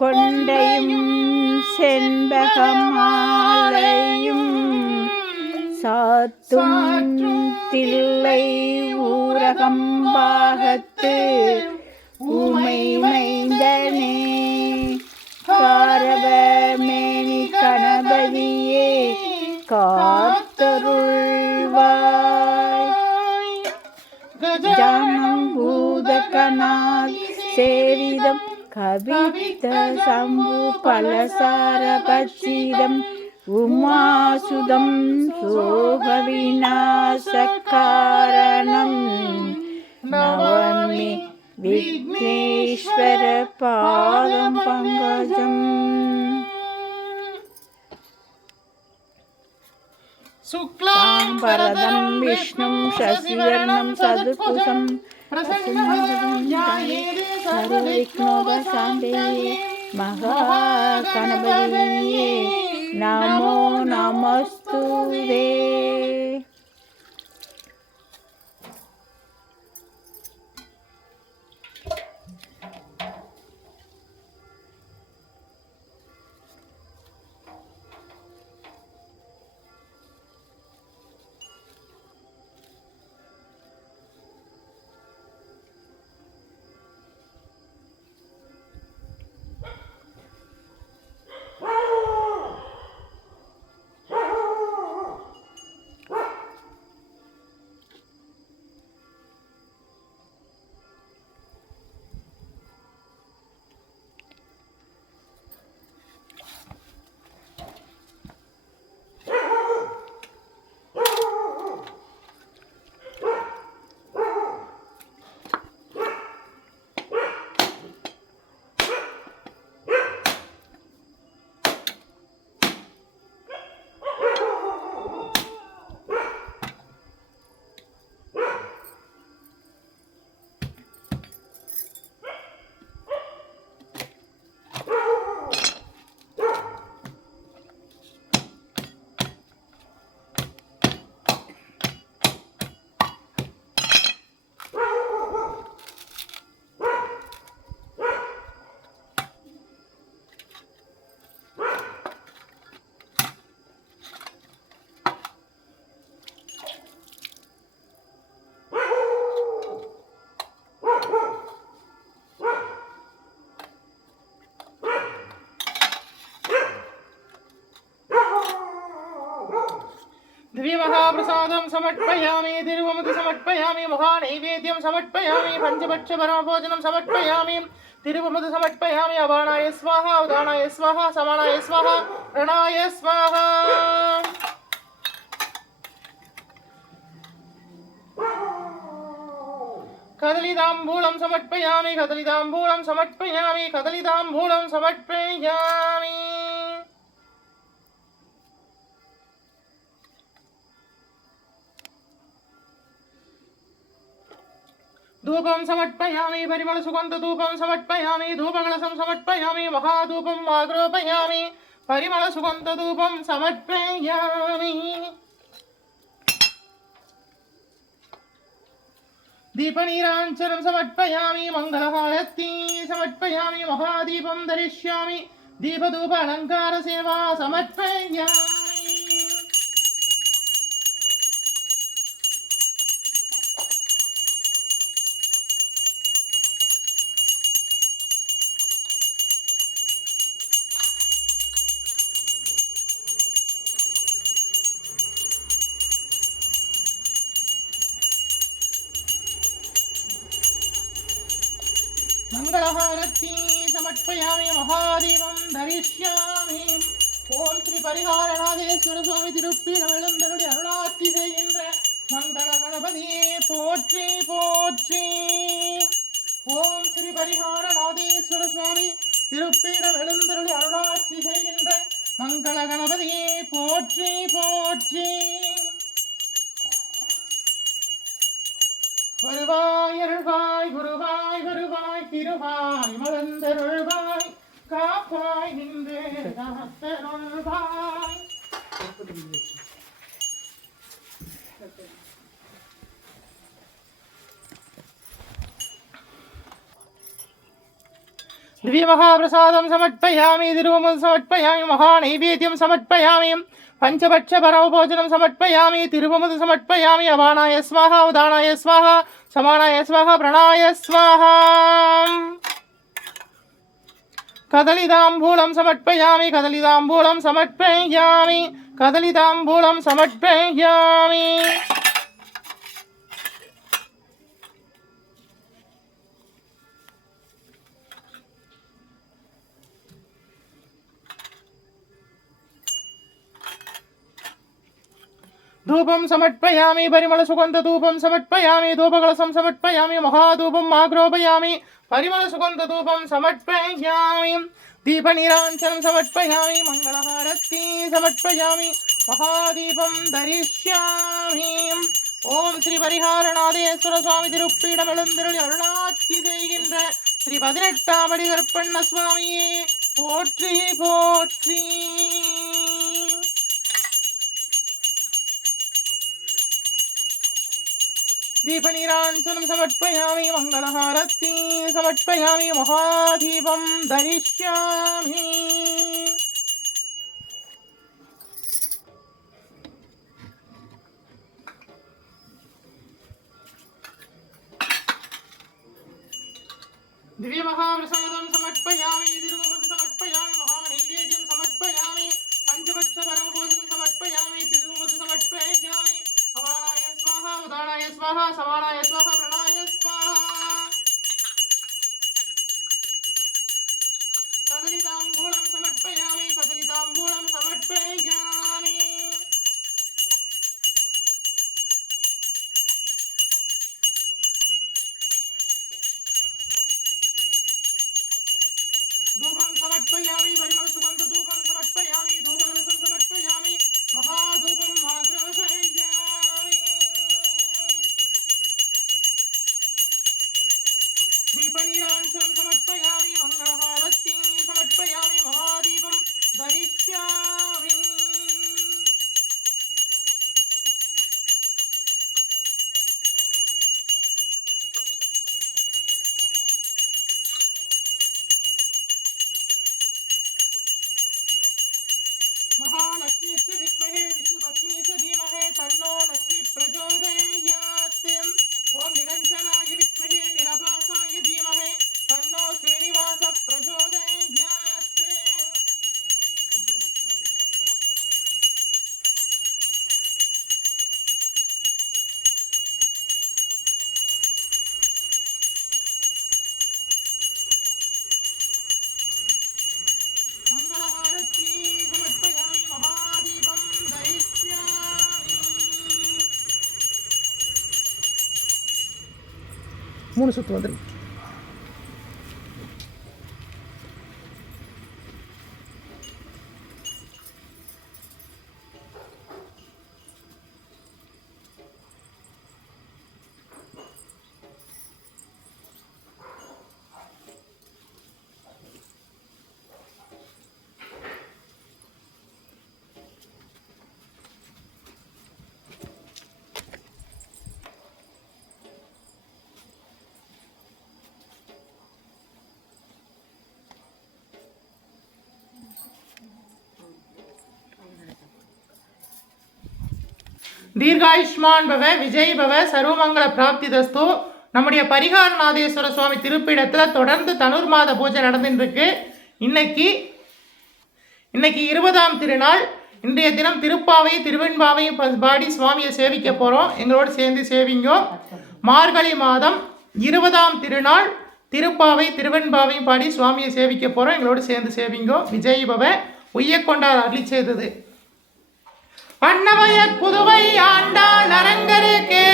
கொண்டையும் செண்பகமாலையும் சாத்தும் தில்லை ஊரகம்பாகத்து ஊமை மைந்தனே காரவமேனி கணபதியே காத்தருள்வாய். கஜானம் பூதகணாத் சேவிதம் கவித்த சம்பு பலசார பட்சிதம் உமாசுதம் சோக விநாசகாரணம் நவமி விக்னேஸ்வர பாதம் பங்கஜம். சுக்லாம் பரதம் விஷ்ணும் சசிவர்ணம் சதுர்புஜம் சர்வவிக்னோபசாந்தயே மகாகணபதியே நமோ நமஸ்துதே. दिव्यमहाप्रसादं समर्पयामि तिरुवमुदि समर्पयामि महानैवेद्यं समर्पयामि पञ्चभक्षपरमभोजनं समर्पयामि तिरुवमुदि समर्पयामि अवाणाय स्वाहा उदानाय स्वाहा समानाय स्वाहा रणाय स्वाहा. कदलीताम्बूलं समर्पयामि कदलीताम्बूलं समर्पयामि कदलीताम्बूलं समर्पयामि. धूपं समर्पयामि परिमल सुगंध धूपं समर्पयामि धूपकलशं समर्पयामि महाधूपं आग्रोपयामि परिमल सुगंध धूपं समर्पयामि. दीपनीराञ्जनं समर्पयामि मंगलहारती समर्पयामि महादीपं धरिष्यामि दीपधूप अलंकार सेवा समर्पयामि. मंगलहारती समर्पयामि महादीपं धरिष्यामि. ओम श्री परिहारनाथेश्वर स्वामी तिरुप्पीडमेळुंदरुडि अरुणार्ति செய்கின்ற मंगल गणपतिये போற்றி போற்றி. ஓம் ஸ்ரீ परिहारनाथेश्वर स्वामी तिरुप्पीडमेळुंदरुडि अरुणार्ति செய்கின்ற मंगल गणपतिये போற்றி போற்றி. வருவாய் அருள்வாய் குருவாய் வருவாய் திருவாய் மலர்ந்தருள்வாய் காப்பாய் நின்று காத்தருள்வாய். दिव्यमहाप्रसादं समर्पयामि तिरुवमुदं समर्पयामि महानैवेद्यं समर्पयामि पञ्चभक्षपरमभोजनं समर्पयामि तिरुवमुदं समर्पयामि अवाणाय स्वाहा उदानाय स्वाहा समानाय स्वाहा प्रणाय स्वाहा कदलीताम्बूलं समर्पयामि कदलीताम्बूलं समर्पयामि कदलीताम्बूलं समर्पयामि धूपं समर्पयामि परिमलसुगन्धधूपं समर्पयामि धूपकलशं समर्पयामि महाधूपम् आग्रोपयामि परिमलसुगन्धधूपं समर्पयामि दीपनीराञ्जनं समर्पयामि मङ्गलहारती समर्पयामि महादीपं धरिष्यामि ओम श्री परिहारनाथेश्वर स्वामी திருப்பீடம் எழுந்தருளி அருளாட்சி செய்கின்ற ஸ்ரீ 18ஆம் படி கருப்பண்ண சுவாமியே போற்றி போற்றி दीपनीराञ्जनं समर्पयामि मङ्गलहारती समर्पयामि महादीपं धरिष्यामि दिव्यमहाप्रसादं समर्पयामि तिरुवमुदं समर्पयामि महानैवेद्यं समर्पयामि पञ्चभक्षपरमभोजनं समर्पयामि तिरुवमुदं समर्पयामि अवाणाय स्वाहा उदानाय स्वाहा समानाय स्वाहा प्रणाय स्वाहा कदलीताम्बूलं समर्पयामि कदलीताम्बूलं समर्पयामि धूपं समर्पयामि परिमलसुगन्धधूपं समर्पयामि धूपकलशं समर्पयामि महाधूपम् आग्रोपयामि दीपनीराञ्जनं समर्पयामि मङ्गलहारती समर्पयामि महादीपं धरिष्यामि महालक्ष्मी से विद्महे विष्णुपत्नी से धीमहि तन्नो लक्ष्मी प्रचोदयात् ओम निरंजनाय विद्महे निरभासाय धीमहि तन्नो श्रीनिवास प्रचोदयात् मंगलहारती समर्पयामि महादीपं धरिष्यामि மூணு சுத்து வந்துரு தீர்காயுஷ்மான் பவ விஜய் பவ சர்வமங்கல பிராப்தி தஸ்து. நம்முடைய பரிகாரநாதேஸ்வர சுவாமி திருப்பீடத்தில் தொடர்ந்து தனுர் மாத பூஜை நடந்துட்டு இருக்கு. இன்னைக்கு 20ஆம் திருநாள். இன்றைய தினம் திருப்பாவை திருவெண்பாவையும் பாடி சுவாமியை சேவிக்க போகிறோம். எங்களோடு சேர்ந்து சேவிங்கோ. மார்கழி மாதம் 20ஆம் திருநாள் திருப்பாவை திருவெண்பாவையும் பாடி சுவாமியை சேவிக்க போகிறோம். எங்களோடு சேர்ந்து சேவிங்கோ. விஜய் பவ உய்யக்கொண்டார் அருளி செய்தது. அன்னமய புதுவை ஆண்டாள் அரங்கருக்கு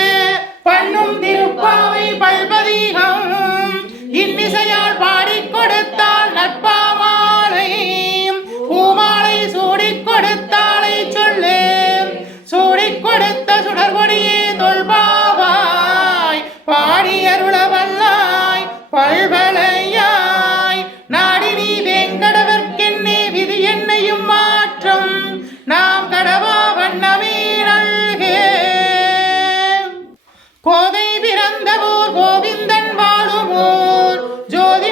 பண்ணும் திருப்பாவை பல்பதிகம் இன்னிசையால் பாடிக் கொடுத்தாள் நட்பாமாலை பூமாலை சூடிக் கொடுத்தாளை சொல்லு சூடிக் கொடுத்த சுடர்கொடியே தொல்பாவாய் பாடி அருளவல்லாய் பல்வலையாய் நாடி நீ வெங்கடவர்க்கென்னே விதி என்னையும் மாற்றம் நாம் கடவா வண்ணமே நல்கே கோதை பிறந்த ஊர் கோவிந்தன் வாழும் ஊர் ஜோதி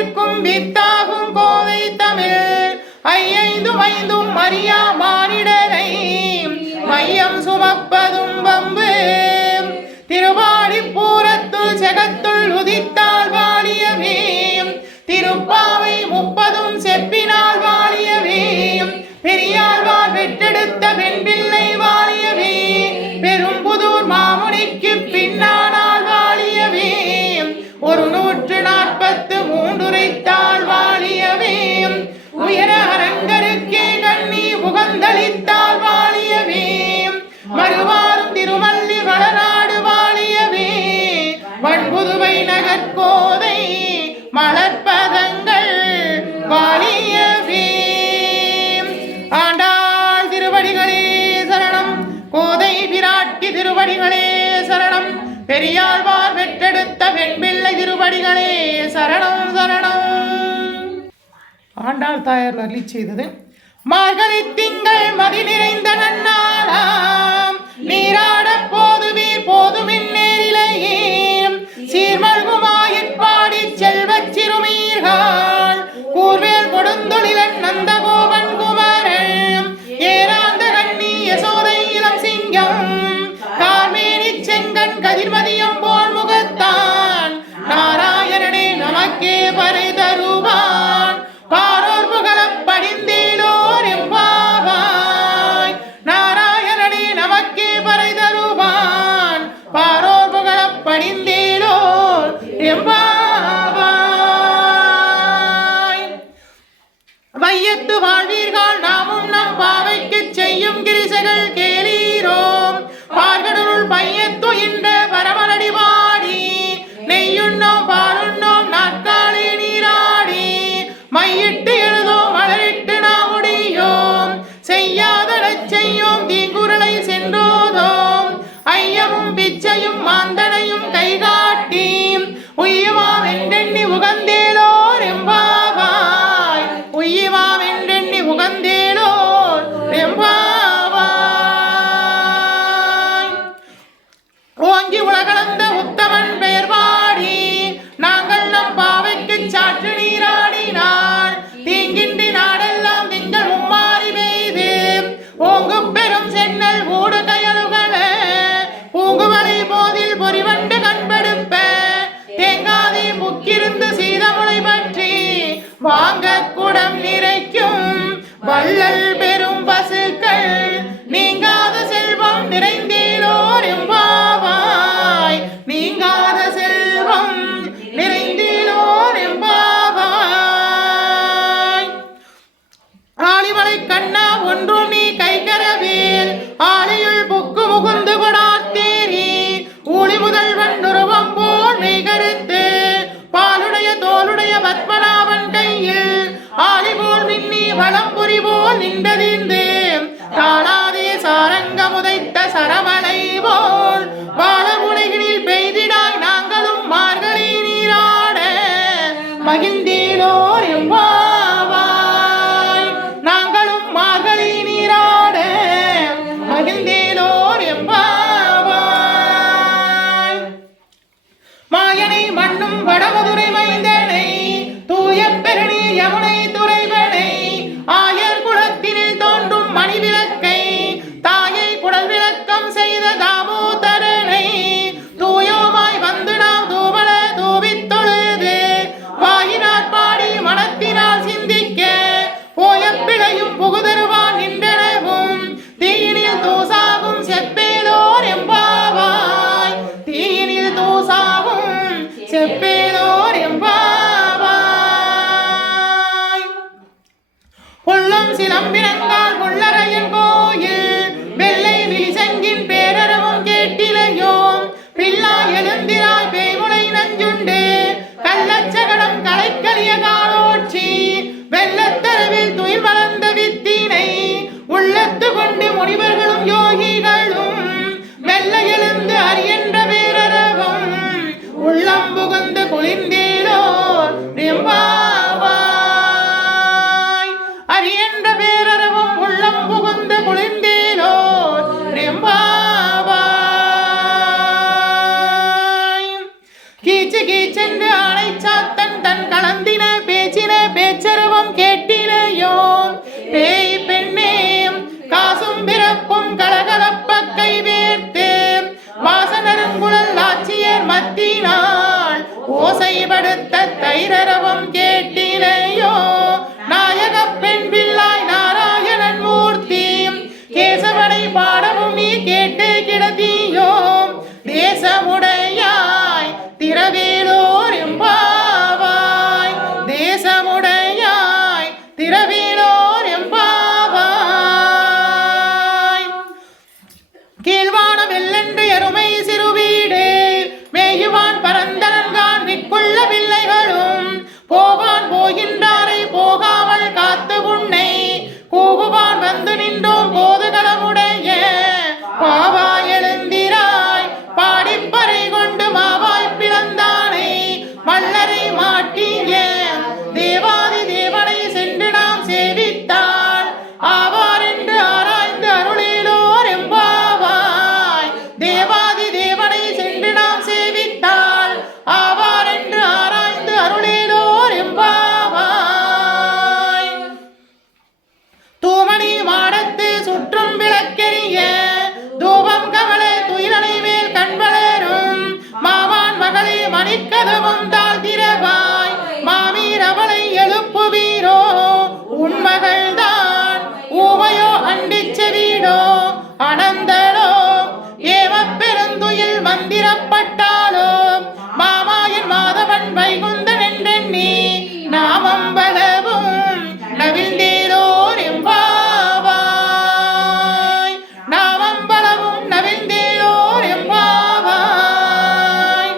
உயிர்க்கும் வித்தாகும் கோதை தமிழ் ஐந்தும் ஐந்தும் அறியா மானிடரை மையம் சுமப்பதும் வம்பு திருவாடிப்பூரத்துள் செகத்துள் உதித்தால் வாழியவே திருப்பாவை 30 செப்பினால் வாழியவே பெரியாழ்வார் பெற்றெடுத்த பெண்பிள்ளை வாழியவே பெரும்புதூர் மாமுனிக்கு பின்னானால் வாழியவே 143 உரைத்தாள் வாழியவே உயர அரங்கருக்கே கண்ணி உகந்தளித்தாள் வாழியவே மறுவாரும் திருமல்லி வளநாடு வாழியவே வன்புதுவை நகர்கோதை மலர்பதங்கள் வாழியவே ஆண்டாள் திருவடிகளே சரணம் கோதை பிராட்டி திருவடிகளே சரணம் பெரியாழ்வார் பெற்றெடுத்த வெண்பிள்ளை திருவடிகளே சரணம் சரணம். ஆண்டாள் தாயார் அருளி செய்தது மார்கழி திங்கள் மதி நிறைந்த நன்னாளாம் நீராட போதுவீர் போதுமின் நேரிலேயே சீர்மல்குமாயிற்பாடி செல்வச் சிறுமீர்கள் கூர்வேல் கொடுந்தொழிலன் நந்தகோபன் குமரன் ஏராந்த கண்ணி யசோதை இளம் சிங்கம் கார்மேனி செங்கன் கதிர்மதியம் போல் முகத்தான் நாராயணனே நமக்கே பறை தருவான் பாரோர் புகழப் படிந்தேலோர் எம்பாவாய் நாராயணனே நமக்கே பறை தருவான் பாரோர் புகழப் படிந்தேலோர் எம்பாவாய் வையத்து வாழ்வீர்கள் நாமும் நம் பாவைக்கு செய்யும் கிரிசைகள் கேளீரோம் பார்கடலுள் பையத்து இன்ற பரமனடி வாடி நெய்யுண்ணோம் பாலுண்ணோம் நாட்காலே நீராடி மையிட்டு எழுதோம் மலரிட்டு நாம் முடியோம் செய்யாதடச் செய்யோம் தீங்குறளை சென்றோதோம் ஐயமும் பிச்சையும் மாந்தனையும் கைகாட்டி உய்யவாம் என்றெண்ணி உகந்தேலோர் எம்பாவாய் உய்யவாம் என்றெண்ணி உகந்தேலோர் எம்பாவாய் ஓங்கி உலகளந்த உத்தமன் பெயர் பாடி நாங்கள் நம் பாவைக்கு சாற்று நீராடினார் தீங்கின்றி நாடெல்லாம் திங்கள் மும்மாறி பெய்து ஓங்கு பெரும் சென்னல் ஊடு கயலுகள பூங்குவலை போதில் பொறிவண்டு கண்பெடுப்ப தேங்காதி முக்கிருந்து சீதமுளை பற்றி வாங்க குடம் நிறைக்கும் வள்ளல் பெரும் பசுக்கள் நீங்காத செல்வம் நிறைந்தேலோர் எம்பாவாய் நீங்காத செல்வம் நிறைந்தேலோர் எம்பாவாய் ஆலிமலை கண்ணா ஒன்றும் நீ கைகரவேல் ஆலியுள் புக்கு முகுந்து கொடாத்தேரி ஊழி முதல்வன் உருவம் போல் மெய்கருத்து பாலுடைய தோளுடைய பத்மநாபன் கையில் ஆலி போல் மின்னி வளம்புரி போல் நின்றதிந்து தாளாதே சாரங்க முதைத்த சரமலை போல் வாழமுனைகளில் பெய்திடாய் நாங்களும் மார்கழி நீராட மகிழ்ந்தேலோர் எம்பாவாய் நாங்களும் மார்கழி நீராட மகிழ்ந்தேலோர் எம்பாவாய் மாயனை மண்ணும் வடமதுரை மைந்தனை தூய பெருணி யமுனை துறைவனை ஆயர் குலத்தினில் தோன்றும் மணிவிளக்கை தாயை குடல் விளக்கம் செய்த தாமோதரனை தூயோமாய் வந்து நாம் தூவள தூவித் தொழுது வாயினார் பாடி மனத்தினால் சிந்திக்க போய பிழையும் புகுதருவான் நின்றனவும் தீயினில் தூசாகும் செப்பேலோர் எம்பாவாய் தீயினில் தூசாகும் செப்பேலோர் எம்பாவாய் உள்ளம் சிலம்பினங்கால் உள்ளரையன் கோயில் வெள்ளை விழிசங்கின் பேரறவும் கேட்டிலையோம் பிள்ளா எழுந்திராய் பேய்முளை நஞ்சுண்டு கள்ளச்சகடம் களைக்கலிய காலோட்சி வெள்ளத்தரவில் துயில் வளர்ந்த வித்தினை உள்ளத்து கொண்டு முனிவர்களும் யோகிகளும் வெள்ள எழுந்து அரியன்ற பேரறவும் உள்ளம் புகுந்து குளிர்ந்தேலோர் எம்பாவாய் அரியன்ற பேரறவும் கீச்சு கீச்சென்று ஆணை சாத்தன் தன் கலந்தின பேச்சின பேச்சரவம் கேட்டினையோ பேய் பெண்ணே காசும் பிறப்பும் கலகலப்ப கை வேர்த்து வாசனருங்குழல் ஆட்சியர் மத்தினாள் ஓசைப்படுத்த தைரரவம் கேட்டினையோ நாயக பெண் பிள்ளாய் நாராயணன் மூர்த்தி கேசவனை பாடவும் நீ கேட்டு கிடத்தியோ தேசமுடையாய் திரவேலோர் எம்பாவாய் தேசமுடையாய் திரவேலோர் எம்பாவாய் கீழ்வான வெள்ளென்று எருமை சிறுவீடு மேயுவான் பரந்தனன்கான் விற்குள்ள பிள்ளைகளும் போவான் போகின்றாரை போகாமல் காத்து உன்னை கூவுவான் வந்து நின்றோம் போதுகளமுடைய பாவாய் எழுந்திராய் பாடிப்பறை கொண்டு மாவாய் பிளந்தானை மல்லரை மாட்டிய தேவாதி தேவனை சென்று நாம் சேவித்தாள் ஆவார் என்று ஆராய்ந்து அருளிலோர் எம்பாவாய் தேவாதி தேவனை சென்று நாம் சேவித்தாள் ஆவார் என்று ஆராய்ந்து அருளிலோர் எம்பாவாய் தூமணி மாடத்து சுற்றும் விளக்கெரிய தூபம் கமல துயிலனை மேல் கண்வளரும் மாவான் மகளே மணிக்கதவம் தாழ்த்திரவாய் மாமீர் அவளை எழுப்புவீரோ உன்மகள்தான் ஊமையோ அண்டிச்ச வீடோ அனந்தளோ ஏவ பெருந்துயில் மந்திரப்பட்டாலோ மாமாயன் மாதவன் வைகுந்தன் என்றெண்ணி நாமம் பலவும் நவிழ்ந்தேலோர் எம்பாவாய் நாமம் பலவும் நவிழ்ந்தேலோர் எம்பாவாய்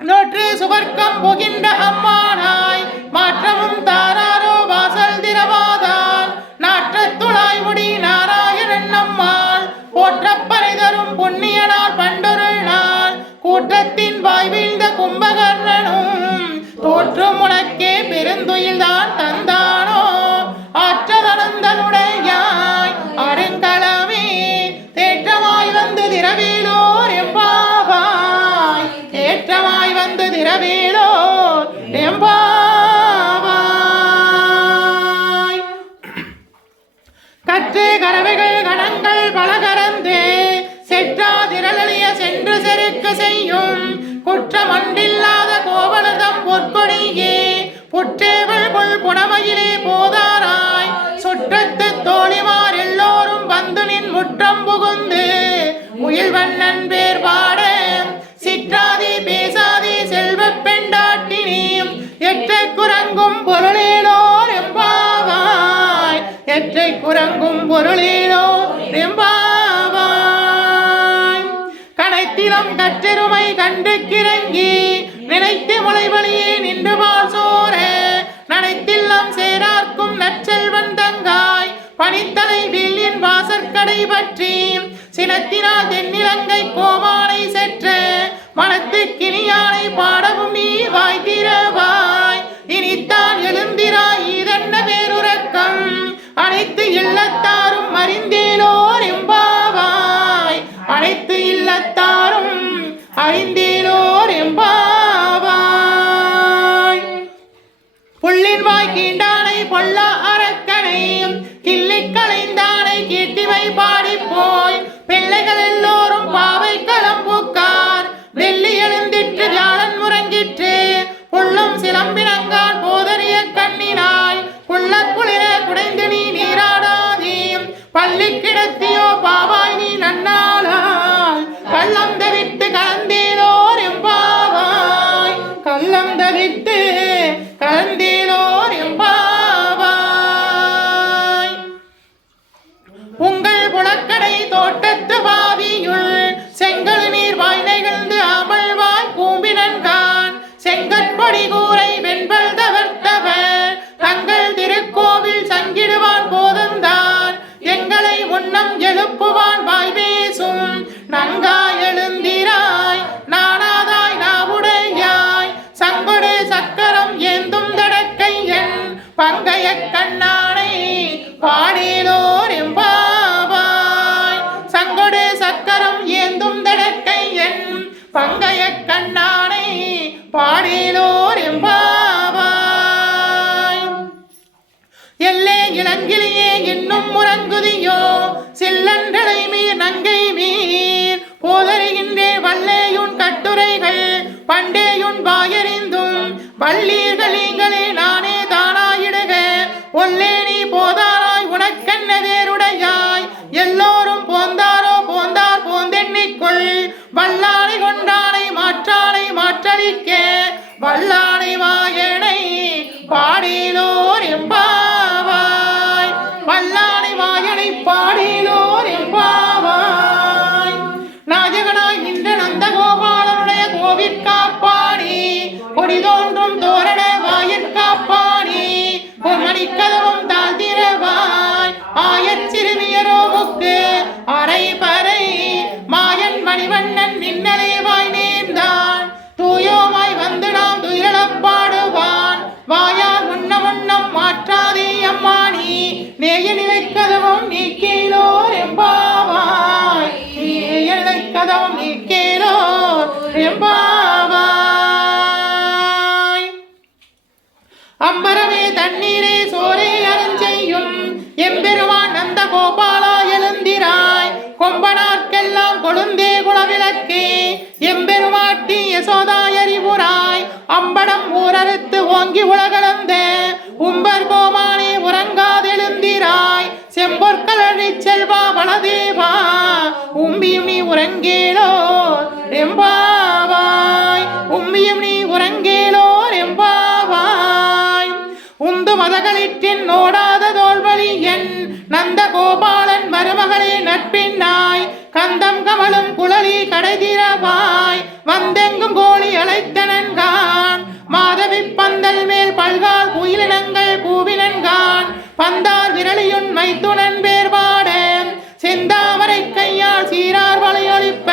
நோற்று சுவர்க்கம் புகின்ற அம்மானாய் மாற்றமும் தாராரோ வாசல் திரவாதால் நாற்றத்துளாய் முடி நாராயணன் நம்மால் போற்றப்பறை தரும் புண்ணியனால் பண்டொரு நாள் கூட்டத்தின் வாய் வீழ்ந்த கும்பகர்ணனும் தோற்றும் உனக்கே பெருந்துயில்தான் தந்தானோ ஆற்றதனந்தனுடையாய் அருங்கலமே தேற்றமாய் வந்து திரவேலோர் எம்பாவாய் தேற்றமாய் வந்து திரவேலோர் எம்பாவாய் கற்று கறவைகள் கணங்கள் பலகரந்து செற்றா திரளிய சென்று செருக்க செய்யும் குற்றமண்டில்லாத கோவலதம் பொற்கொடியே புற்றேவள் கொள் புனமையிலே போதாராய் சுற்றத்து தோழிமார் எல்லோரும் வந்து நின் முற்றம் புகுந்து முயல்வண்ணன் பேர் பாட சிற்றாதி பேசாதி செல்வ பெண்டாட்டினீம் எற்றை குரங்கும் பொருளேலோர் எம்பாவாய் எற்றை குரங்கும் பொருளேலோர் எம்பாவாய் கனைத்திலம் கற்றெருமை கண்டு கிறங்கி நினைத்து முளைவழியே நின்று பால் சோர நனைத்தில்லம் சேரார்க்கும் நற்செல்வன் தங்காய் பனித்தலை வில்லின் வாசற்கடை பற்றி சினத்தினால் தென்னிலங்கை கோமானை செற்ற மனத்து கிணியானை பாடவும் நீ வாய் திறவாய் இனித்தான் எழுந்திராய் இதென்ன பேருறக்கம் அனைத்து இல்லத்தாரும் அறிந்தேலோர் எம்பாவாய் அனைத்து இல்லத்தாரும் அறிந்தேலோர் எம்பாவாய் புள்ளின் வாய் கீண்டானை பொல்லா அரக்கனை கிள்ளி களைந்தானை கீட்டிவை பாடி போய் பிள்ளைகள் எல்லோரும் பாவை கல பண்டேயுன் வாயறிந்தும் வள்ளீர்கள் நீங்களே நானே தானாயிடுக ஒல்லே நீ போதாராய் உனக்கென்ன வேறுடையாய் எல்லோரும் போந்தாரோ போந்தார் போந்தெண்ணிக்குள் வல்லானை கொண்டானை மாற்றானை மாற்றளிக்க வல்லானை வாயனை பாடிலோர் எம்பாவாய் வல்லானை வாயனை பாடிலோர் எம்பாவாய் நாயகனாய் நின்ற நந்தகோபாலனுடைய கோவிற்காப்பாடி கொடி தோன்றும் தோரண வாயிற்காப்பாடி மணிக்கதவும் தாழ்த்திரவாய் ஆயச்சிறுமியரோமுக்கு அரை பறை மாயன் மணிவண்ணன் நின்னலேவாய் நேர்ந்தான் தூயோமாய் வந்து நாம் துயிலப்பாடுவான் வாயால் உண்ணம் மாற்றாதே அம்மானி நேய நிலைக்கதவும் நீக்கேலோர் எம்பாவாய் நேய நிலைக்கதவும் நீக்கேலோர் எம்பாவாய் அம்பரமே தண்ணீரே சோரே அருஞ்செய்யும் எம்பெருமான் நந்த கோபாலா எழுந்திராய் கொம்பனார்க்கெல்லாம் கொழுந்தே குலவிளக்கே எம்பெருமாட்டி யசோதாயறிவுராய் அம்படம் ஊரறுத்து ஓங்கி உலகளந்த உம்பர் கோமானே உறங்காதெழுந்திராய் செம்பொற்களழி செல்வா வளதேவா உம்பியும் நீ உறங்கேலோ எம்பாவாய் உம்பியும் நீ உறங்கேலோ எம்பாவாய் உந்து மதகளிற்றின் ஓடாத தோல்வழி என் நந்த கோபாலன் மருமகளே நட்பின்னாய் கந்தம் கமலும் குழலி கடைதிரவாய் வந்தெங்கும் கோழி அழைத்தனன்கான் மாதவி பந்தல் மேல் பல்கால் குயிலினங்கள் பூவினன்கான் பந்தார் விரலியுன் மைத்துனன் பேர்வாட செந்தாமரை கையால் சீரார் வளையொலிப்ப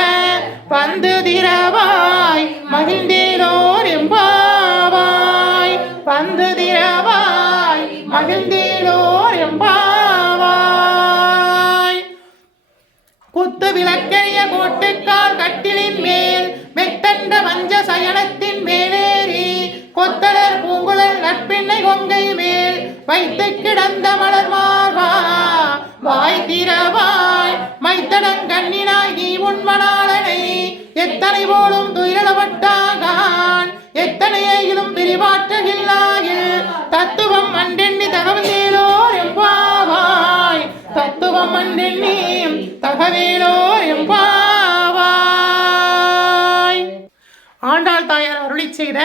பந்து திரவாய் மகிழ்ந்தேலோர் எம்பாவாய் பந்து திரவாய் மகிழ்ந்தேலோர் எம்பாவாய் குத்து விளக்கெரிய கோட்டுக்கால் கட்டிலின் மேல் மெத்தண்ட வஞ்ச சயனத்தின் மேலேறி கொத்தலர் பூங்குழல் நட்பின்னை கொங்கை மேல் வைத்து கிடந்த மலர் மார்பா வாய் திரவாய் மைத்தடங்கண்ணினாய் நீ உண்மனாளனை எத்தனை போலும் துயிலவட்டாகான் எத்தனையிலும் பிரிவாற்றகில்லாயில் தத்துவம் அண்டெண்ணி தகவலேலோ எம்பாவாய் தத்துவம் அண்டெண்ணி தகவேலோ எம்பாவாய் ஆண்டாள் தாயார் அருளி செய்த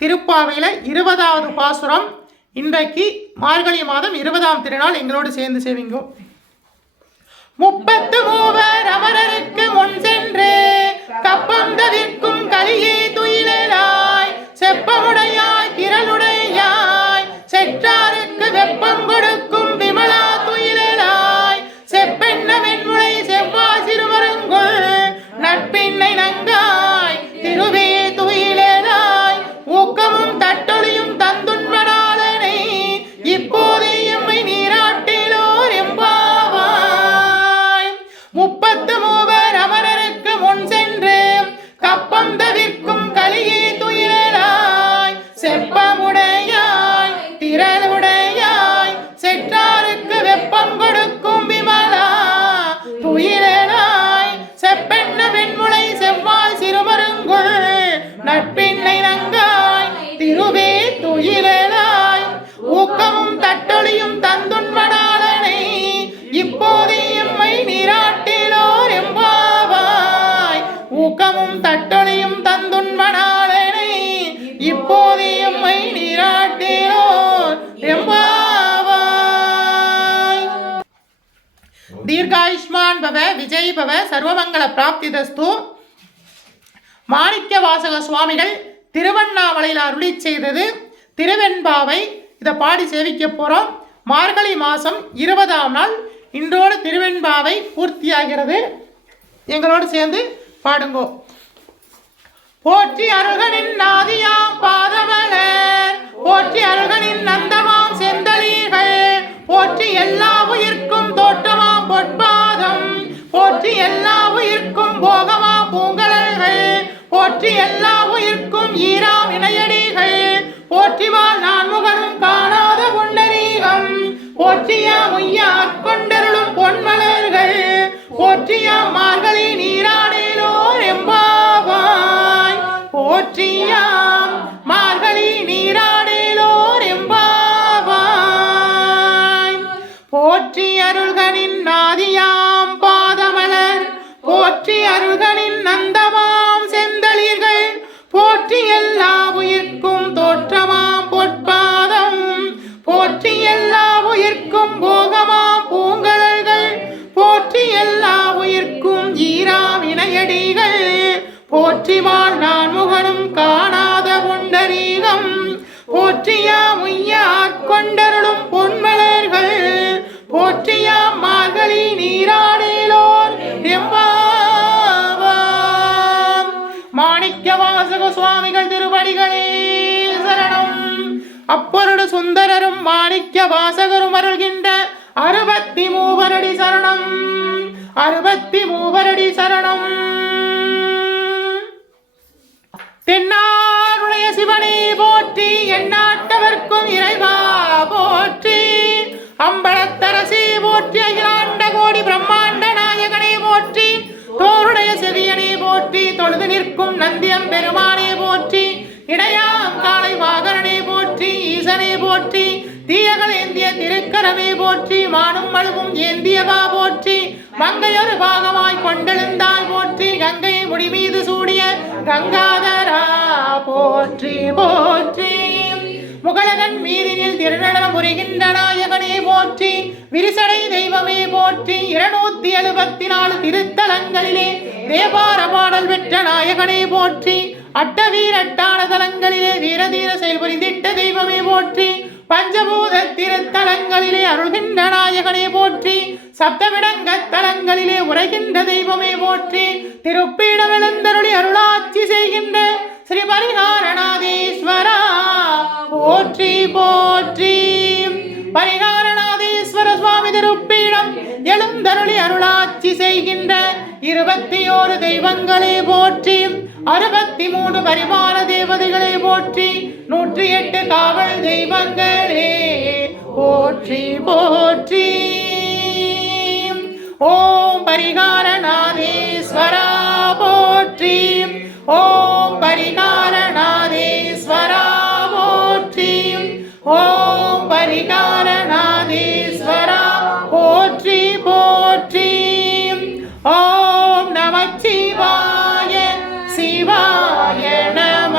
திருப்பாவையில 20வது பாசுரம். இன்றைக்கு மார்கழி மாதம் 20ஆம் திருநாள் எங்களோடு சேர்ந்து சேவிங்கோ. 33 அமரருக்கு முன் சென்று கப்பம் தவிர்க்கும் கலியே துயிலாய் செப்பமுடையாய் திரளுடையாய் செற்றாருக்கு வெப்பம் கொடுக்கும் விமலா துயிலாய் செப்பெண்ண மென்முளை செவ்வாய் சிறுவருங்குள் நட்பின்னை நங்காய் திருவே துயிலாய் ஊக்கமும் தட்டொழியும் தந்துண்மனாளனை இப்போதே எம்மை நீராட்டிலோர் எம்பாவாய் 33 அமரருக்கு முன் சென்று கப்பம் தவிர்க்கும் கலியே துயிலாய் செப்பமுடையாய் திரளுடையாய் செற்றாருக்கு வெப்பம் கொடுக்கும் விமலா துயிலாய் செப்பெண்ண வெண்முளை செவ்வாய் சிறுமருங்குள் நட்பின்னை நங்காய் திருவே துயிலாய் ஊக்கமும் தட்டொழியும் தந்துண்மனாளனை இப்போதே எம்மை நீராட்டிலோர் எம்பாவாய் ஊக்கமும் தட்டொழியும் தந்துண்மனாளனை இப்போதே எம்மை நீராட்டிலோர் எம்பாவாய். தீர்காயுஷ்மான் பவ விஜய் பவ சர்வமங்கள பிராப்திதஸ்து. மாணிக்க வாசக சுவாமிகள் திருவண்ணாமலையில் அருளி செய்தது திருவெண்பாவை. இதை பாடி சேவிக்க போகிறோம். மார்கழி மாதம் 20ஆம் நாள் இன்றோடு திருவெண்பாவை பூர்த்தியாகிறது. எங்களோடு சேர்ந்து பாடுங்கோ. போற்றி அருகனின் நாதியாம் பாதமலர் போற்றி அருகனின் நந்தமாம் செந்தளிர்கள் போற்றி எல்லா உயிர்க்கும் தோற்றமாம் பொற்பாதம் போற்றி எல்லா உயிர்க்கும் போகமாம் பூங்கலர்கள் போற்றி எல்லா உயிர்க்கும் ஈராம் இணையடிகள் போற்றிவாள் நான்முகனும் காணாத பொன்னரீகம் போற்றியா முய்யாற் கொண்டருளும் பொன்மலர்கள் போற்றியா மார்கழி நீராடேலோர் எம்பாவாய் போற்றி போற்றியாம் மார்கழி நீராடேலோர் எம்பாவாய் போற்றி அருள்கனின் நாதியாம் பாதமலர் போற்றி அருள்கனின் நந்தமாம் செந்தளிர்கள் போற்றி எல்லா உயிர்க்கும் தோற்றமாம் பொற்பாதம் போற்றி எல்லா உயிர்க்கும் போகமாம் பூங்கழல்கள் போற்றி எல்லா உயிர்க்கும் ஈரா வினையடிகள் போற்றி வாழ் நான் முகனும் காணாத பொண்டரீகம் போற்றியா முய்யாற் கொண்டருளும் பொன்மலர்கள் போற்றியா மார்கழி நீராடேலோர் எம்பாவாம் மாணிக்க வாசக சுவாமிகள் திருவடிகளே சரணம். அப்பொருடு சுந்தரரும் மாணிக்க வாசகரும் அருள்கின்ற 63 அடி சரணம் 63 அடி சரணம். தென்னாருடைய சிவனே போற்றி எண்ணாட்டவர்க்கும் இறைவா போற்றி அம்பலத்தரசே போற்றி அகிலாண்ட கோடி பிரம்மாண்ட நாயகனே போற்றி தோருடைய செவியனே போற்றி தொழுது நிற்கும் நந்தியம் பெருமானே போற்றி இடையாம் காளை வாகரனே போற்றி ஈசனே போற்றி தீயகள் ஏந்திய திருக்கரமே போற்றி மானும் மழுவும் ஏந்தியவா போற்றி மங்கையொரு பாகமாய் கொண்டெழுந்தாய் போற்றி கங்கை முடிமீது சூடிய கங்காதரா போற்றி போற்றி முகலகன் மீதினில் திருநடனம் புரிகின்ற நாயகனே போற்றி விரிசடை தெய்வமே போற்றி 274 திருத்தலங்களிலே தேவார பாடல் பெற்ற நாயகனே போற்றி அட்டவீரட்டான தலங்களிலே வீரதீர செயல்புரிந்திட்ட தெய்வமே போற்றி பஞ்சபூத திருத்தலங்களிலே அருள்கின்ற நாயகனே போற்றி சப்தவிடங்க தலங்களிலே உரைகின்ற தெய்வமே போற்றி திருப்பீடமெழுந்தருளி அருளாட்சி செய்கின்ற ஸ்ரீ பரிகாரநாதீஸ்வரா போற்றி போற்றி பரிகாரநாதீஸ்வர சுவாமி திருப்பீடம் எழுந்தருளி அருளாட்சி செய்கின்ற 21 தெய்வங்களே போற்றி 63 பரிவார தேவதைகளே போற்றி 108 காவல் தெய்வங்களே போற்றி போற்றி. ஓம் பரிகாரநாதீஸ்வரா போற்றி ஓம் பரிகாரநாதீஸ்வரா போற்றி ஓம் பரிகாரநாதீஸ்வரா போற்றி போற்றி. ஓம் நமச்சிவாய சிவாய நம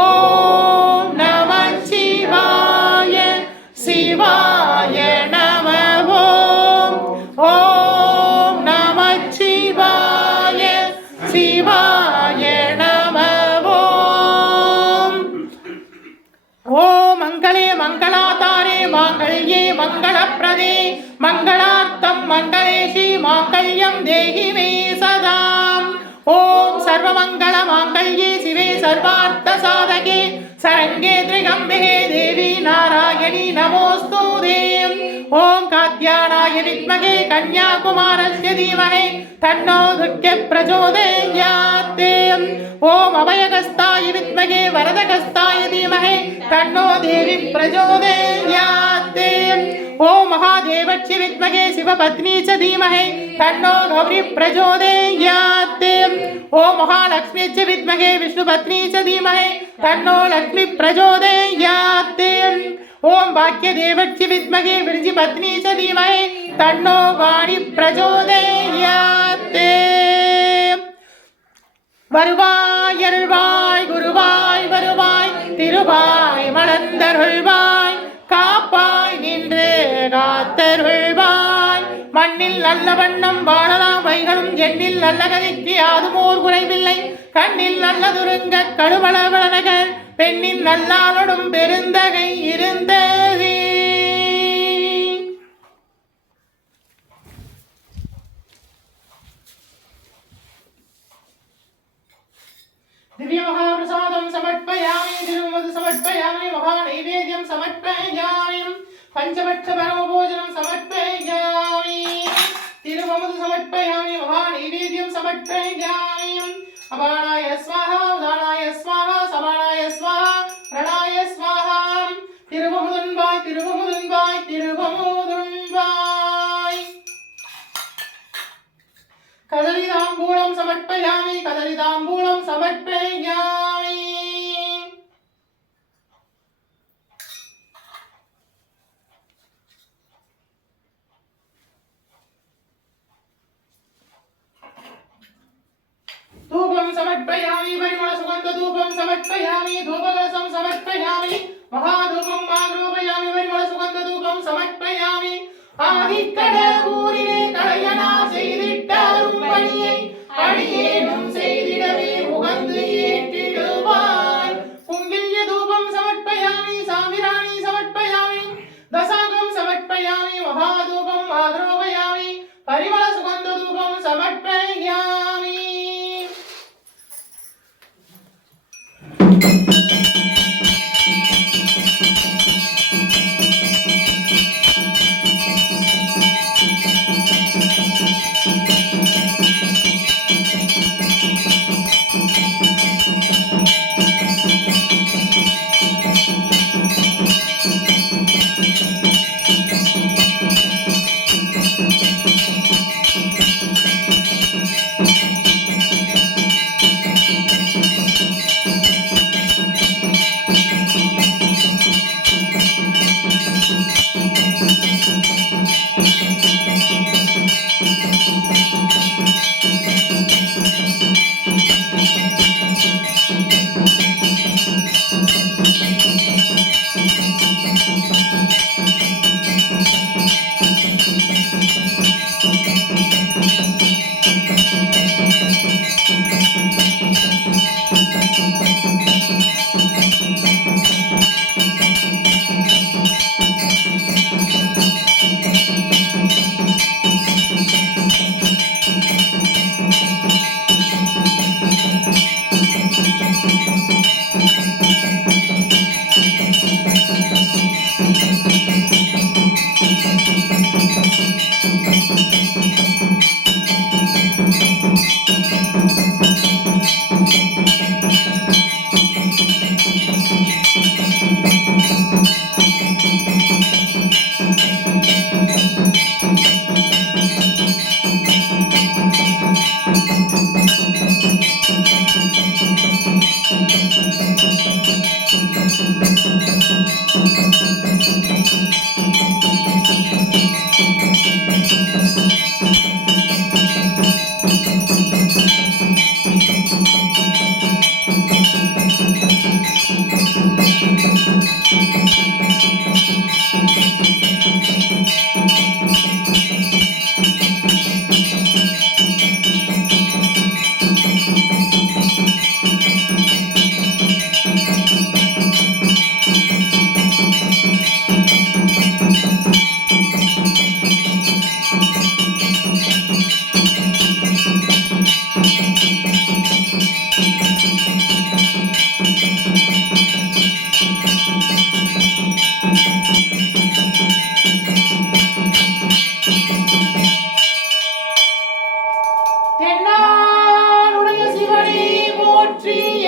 ஓம் நமச்சிவாய சிவாய நம ஓம் நமச்சிவாய சிவாய நம ஓம் மங்களே மங்களாதாரே மாங்கல்யே மங்களப்ரதே மங்களார்த்தம் மங்களேஷி மாங்கல்யம் தேஹி மே சதாம். ஓம் சர்வமங்கள மாங்கல்யே சிவே சர்வார்த்த சாதகே சரங்கே திரிகம்பிகே தேவி நாராயணி நமோஸ்துதே. ஓம் காத்யானாய வித்மகே கன்யாகுமாரஸ்ய தீமஹி தன்னோ துர்க்கே பிரச்சோதயாத். ஓம் அபயகஸ்தாய வித்மகே வரதகஸ்தாய தீமஹி தன்னோ தேவி பிரச்சோதயாத். ஓம் மகாதேவச்சி வித்மகே சிவபத்னி ச தீமஹி தன்னோ கௌரி பிரச்சோதயாத். ஓம் மகாலக்ஷ்மி ச வித்மகே விஷ்ணுபத்னி ச தீமஹி தன்னோ லக்ஷ்மி பிரச்சோதயாத். ஓம் பாக்யதேவச்சி வித்மகே விருஞ்சி பத்னி ச தீமஹி தன்னோ வாணி பிரச்சோதயாத். வருவாய் அருள்வாய் குருவாய் வருவாய் திருவாய் மலர்ந்தருள்வாய் காப்பாய் நின்று காத்தருள்வாய். மண்ணில் நல்ல வண்ணம் வாழலாம் வைகளும் எண்ணில் நல்ல கதிக்கு யாதுமோர் குறைவில்லை கண்ணில் நல்ல துருங்க கடுவளவளநகர் பெண்ணின் நல்லாளொடும் பெருந்தகை இருந்ததே. दिव्य महाप्रसादं समर्पयामि तिरुमधु समर्पयामि महानैवेद्यं समर्पयामि पंचभक्षपरमभोजनं समर्पयामि तिरुमधु समर्पयामि महानैवेद्यं समर्पयामि अपानाय स्वाहा उदानाय स्वाहा समानाय स्वाहा प्रणाय स्वाहा तिरुमधुन्वाय तिरुमधुन्वाय तिरुमधुन्वाय कदलीताम्बूलं समर्पयामि कदलीताम्बूलं समर्पयामि धूपं समर्पयामि परिमलसुगन्धधूपं समर्पयामि धूपकलशं समर्पयामि महाधूपं आग्रोपयामि परिमलसुगन्धधूपं समर्पयामि ஆதிக்கடலூரிலே கலையனா செய்திட்ட அரும்பணியை அடியேனும் செய்திடவே உகந்து ஏற்றிடுவாய் புங்கில்ய தூபம் சமர்ப்பயாமி சாமிராணி சமர்ப்பயாமி தசாகம் சமர்ப்பயாமி மகாதூபம் ஆக்ரோபயாமி பரிமள சுகந்த தூபம் சமர்ப்பயாமி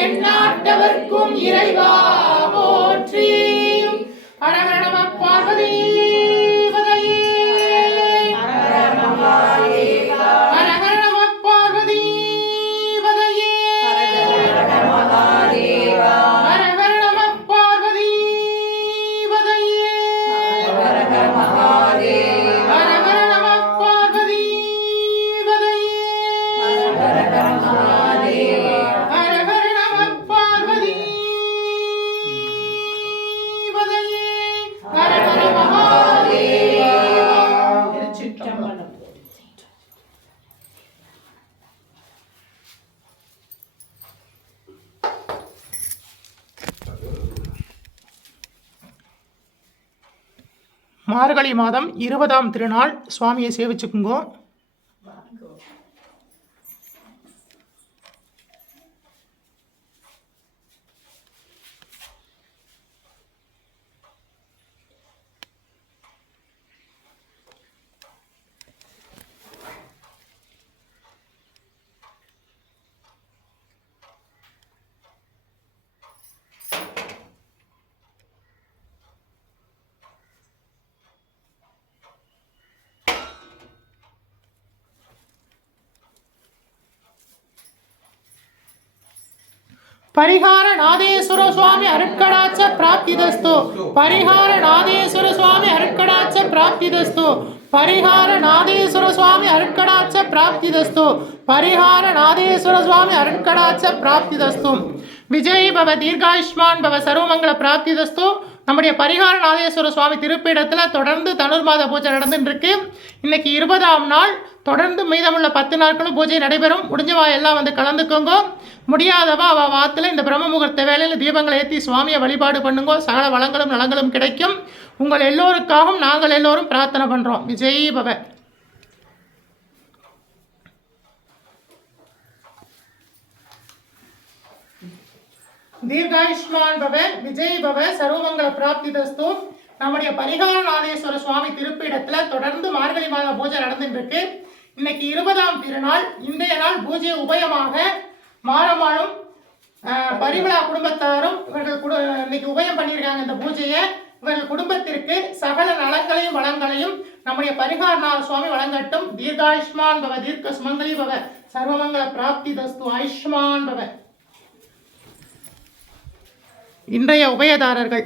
எந்நாட்டவர்க்கும் இறைவா போற்றி ஹரஹர நம பார்வதி பதையே ஹரஹர நம பார்வதி பதையே ஹரஹர நம பார்வதி பதையே ஹரஹர நம பார்வதி பதையே மார்கழி மாதம் 20ஆம் திருநாள் சுவாமியை சேவிச்சுக்குங்கோ. பரிகார நாதேஸ்வர சுவாமி அருட்கடாட்ச பிராப்திதஸ்து. பரிகார நாதேஸ்வர சுவாமி அருட்கடாட்ச பிராப்திதஸ்து. பரிகார நாதேஸ்வர சுவாமி அருட்கடாட்ச பிராப்திதஸ்து. பரிகார நாதேஸ்வர சுவாமி அருட்கடாட்ச பிராப்திதஸ்து. விஜய் பவ, தீர்காயுஷ்மான் பவ, சர்வமங்கல பிராப்திதஸ்து. நம்முடைய பரிகார நாதேஸ்வர சுவாமி திருப்பீடத்தில் தொடர்ந்து தனுர்மாத பூஜை நடந்துட்டு இருக்கு. இன்னைக்கு 20ஆம் நாள். தொடர்ந்து மீதமுள்ள 10 நாட்களும் பூஜை நடைபெறும். முடிஞ்சவா எல்லாம் வந்து கலந்துக்கோங்க. முடியாதவா அவள் வாத்தில் இந்த பிரம்ம முகூர்த்த வேளையில் தீபங்களை ஏற்றி சுவாமியை வழிபாடு பண்ணுங்க. சகல வளங்களும் நலங்களும் கிடைக்கும். உங்கள் எல்லோருக்காகவும் நாங்கள் எல்லோரும் பிரார்த்தனை பண்ணுறோம். விஜய் பவ. தீர்காயுஷ்மான் பவ, விஜய் பவ, சர்வமங்கல பிராப்திதஸ்து. நம்முடைய பரிகார நாதேஸ்வர சுவாமி திருப்பீடத்தில் தொடர்ந்து மார்கழி மாத பூஜை நடந்துட்டு இருக்கு. இன்னைக்கு 20ஆம் திருநாள். இன்றைய நாள் பூஜை உபயமாக மாறமாளும் பரிவிழா குடும்பத்தாரும் இவர்கள் இன்னைக்கு உபயம் பண்ணியிருக்காங்க. இந்த பூஜையை இவர்கள் குடும்பத்திற்கு சகல நலங்களையும் வளங்களையும் நம்முடைய பரிகாரநாத சுவாமி வழங்கட்டும். தீர்காயுஷ்மான் பவ, தீர்க்க சுமங்கலி பவ, சர்வமங்கல பிராப்திதஸ்து. ஆயுஷ்மான் பவ. இன்றைய உபயதாரர்கள்